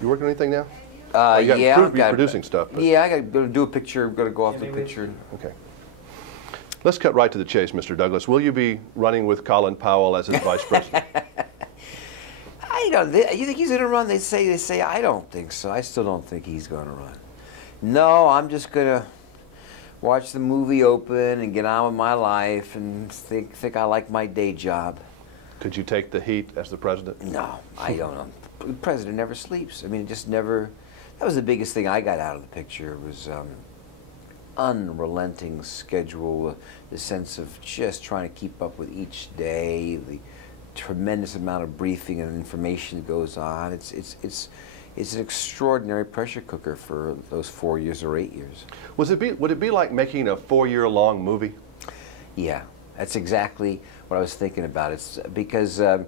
You working on anything now? You yeah, you're producing stuff. But. Yeah, I got to do a picture. Got to go off the picture. Okay. Let's cut right to the chase, Mr. Douglas. Will you be running with Colin Powell as his vice president? I don't. You think he's going to run? They say. I don't think so. I still don't think he's going to run. No, I'm just going to watch the movie open and get on with my life and think I like my day job. Could you take the heat as the president? No, I don't know. The president never sleeps. I mean, it just never. That was the biggest thing I got out of the picture was unrelenting schedule, the sense of just trying to keep up with each day, the tremendous amount of briefing and information that goes on. It's an extraordinary pressure cooker for those 4 years or 8 years. Would it be like making a 4-year-long movie? Yeah, that's exactly what I was thinking about. It's because, and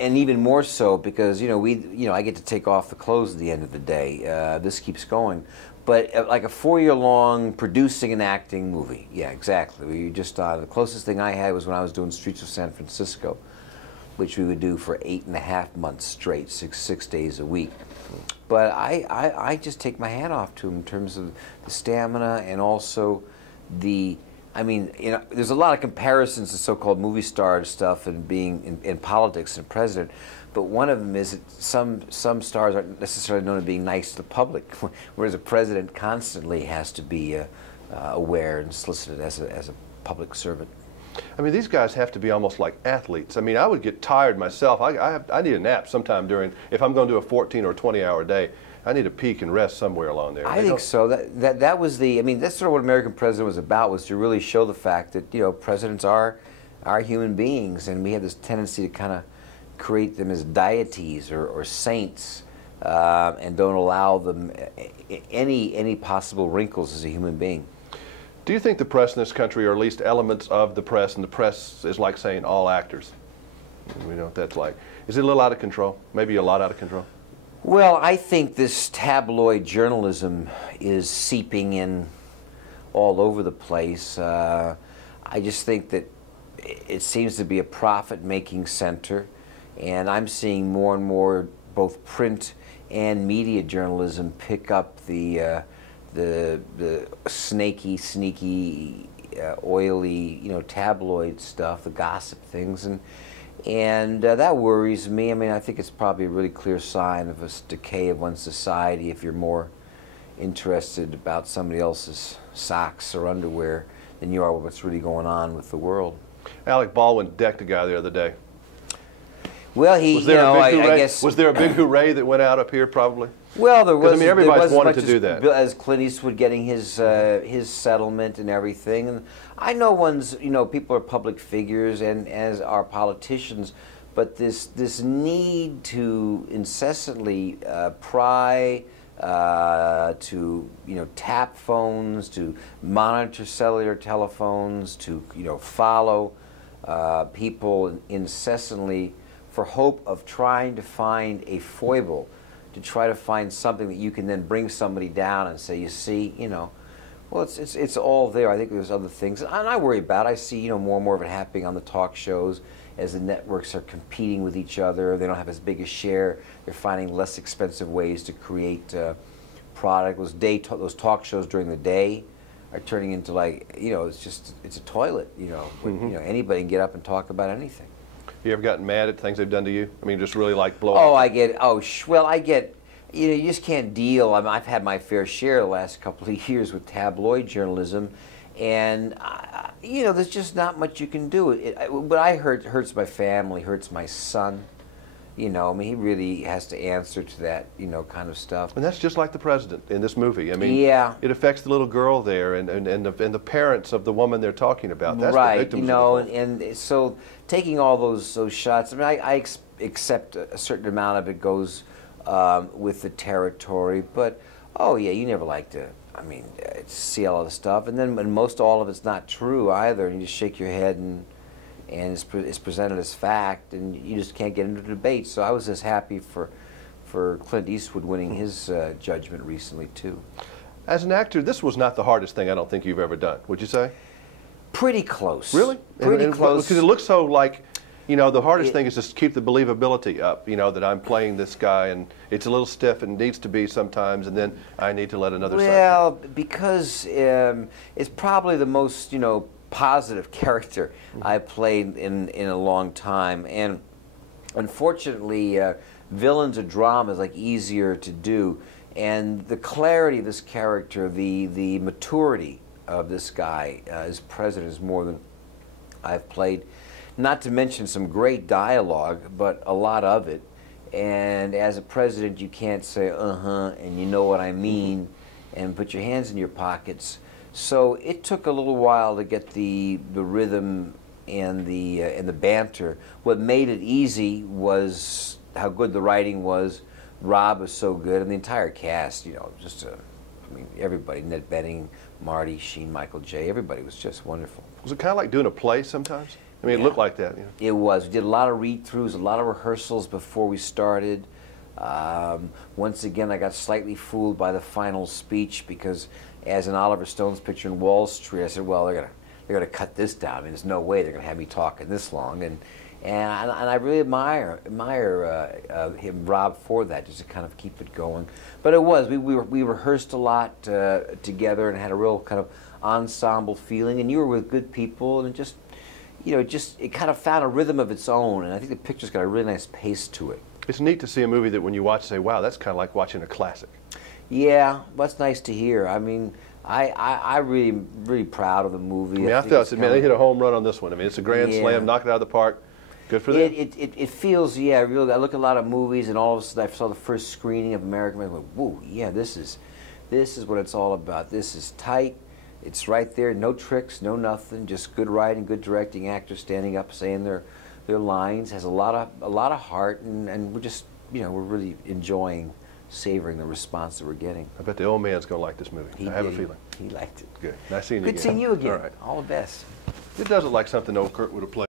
even more so because I get to take off the clothes at the end of the day. This keeps going, but like a 4-year-long producing and acting movie. Yeah, exactly. We just the closest thing I had was when I was doing Streets of San Francisco, which we would do for 8.5 months straight, six days a week. But I just take my hat off to him in terms of the stamina and also the. I mean, there's a lot of comparisons to so-called movie star stuff and being in politics and president, but one of them is that some stars aren't necessarily known as being nice to the public, whereas a president constantly has to be aware and solicited as a public servant. I mean, these guys have to be almost like athletes. I mean, I would get tired myself. I need a nap sometime if I'm going to do a 14 or 20-hour day. I need a peak and rest somewhere along there. I think so. That was the. I mean, that's sort of what American President was about, was to really show the fact that presidents are human beings, and we have this tendency to kind of create them as deities or saints, and don't allow them any possible wrinkles as a human being. Do you think the press in this country, or at least elements of the press, and the press is like saying all actors? We know what that's like. Is it a little out of control? Maybe a lot out of control? Well, I think this tabloid journalism is seeping in all over the place. I just think that it seems to be a profit-making center, and I'm seeing more and more both print and media journalism pick up the snaky, sneaky, oily, tabloid stuff, the gossip things, and that worries me. I mean, I think it's probably a really clear sign of a decay of one's society if you're more interested about somebody else's socks or underwear than you are what's really going on with the world. Alec Baldwin decked a guy the other day. Well, I guess. Was there a big hooray that went out up here, probably? Well, there was. I mean, everybody's wanted to do that. As Clint Eastwood getting his settlement and everything, and I know people are public figures and as are politicians, but this need to incessantly pry, to tap phones, to monitor cellular telephones, to follow people incessantly for hope of trying to find a foible, to try to find something that you can then bring somebody down and say, you see, well, it's all there. I think there's other things, and I worry about it. I see more and more of it happening on the talk shows as the networks are competing with each other. They don't have as big a share. They're finding less expensive ways to create product. Those talk shows during the day are turning into it's a toilet. Anybody can get up and talk about anything. You ever gotten mad at things they've done to you? I mean, just really like blowing. Oh, I get. You just can't deal. I've had my fair share the last couple of years with tabloid journalism, and there's just not much you can do. But hurts my family, hurts my son. I mean, he really has to answer to that, kind of stuff. And that's just like the president in this movie. I mean, yeah, it affects the little girl there and the parents of the woman they're talking about. That's right. The victims of the and so taking all those shots. I mean, I accept a certain amount of it goes with the territory, but oh yeah, you never like to. I mean, see all the stuff, and then most all of it's not true either, and you just shake your head and it's presented as fact, and you just can't get into the debate. So I was just happy for Clint Eastwood winning his judgment recently too. As an actor, this was not the hardest thing I don't think you've ever done. Would you say? Pretty close. Really? Pretty close. Because it looks so like You know, the hardest thing is just keep the believability up, you know, that I'm playing this guy, and it's a little stiff and needs to be sometimes, and then I need to let another side. Well, because it's probably the most, you know, positive character I've played in a long time. And unfortunately, villains or drama is like easier to do. And the clarity of this character, the maturity of this guy as president is more than I've played. Not to mention some great dialogue, but a lot of it. And as a president, you can't say, and you know what I mean, and put your hands in your pockets. So it took a little while to get the rhythm and the banter. What made it easy was how good the writing was. Rob was so good, and the entire cast, you know, just I mean, everybody, Annette Bening, Marty, Sheen, Michael J., everybody was just wonderful. Was it kind of like doing a play sometimes? I mean, it looked like that. You know? It was. We did a lot of read-throughs, a lot of rehearsals before we started. Once again, I got slightly fooled by the final speech because, as in Oliver Stone's picture in Wall Street, I said, "Well, they're gonna cut this down. I mean, there's no way they're gonna have me talking this long." And I really admire him, Rob, for that, just to kind of keep it going. But it was. We rehearsed a lot together and had a real kind of ensemble feeling. And you were with good people, and it just, you know, it kind of found a rhythm of its own. And I think the picture's got a really nice pace to it. It's neat to see a movie that when you watch, say, "Wow, that's kind of like watching a classic." Yeah, that's nice to hear. I mean, I really proud of the movie. I mean, I felt, man, they hit a home run on this one. I mean, it's a grand slam, knock it out of the park. Good for them. It feels, yeah, really. I look at a lot of movies, and all of a sudden I saw the first screening of American Man. I went, whoa, yeah, this is what it's all about. This is tight. It's right there. No tricks, no nothing. Just good writing, good directing, actors standing up, saying their lines. Has a lot of heart, and we're just, you know, we're really enjoying, savoring the response that we're getting. I bet the old man's gonna like this movie. I have a feeling. He liked it. Good. Nice seeing you again. Good seeing you again. All right. All the best. It doesn't like something old Kurt would have played.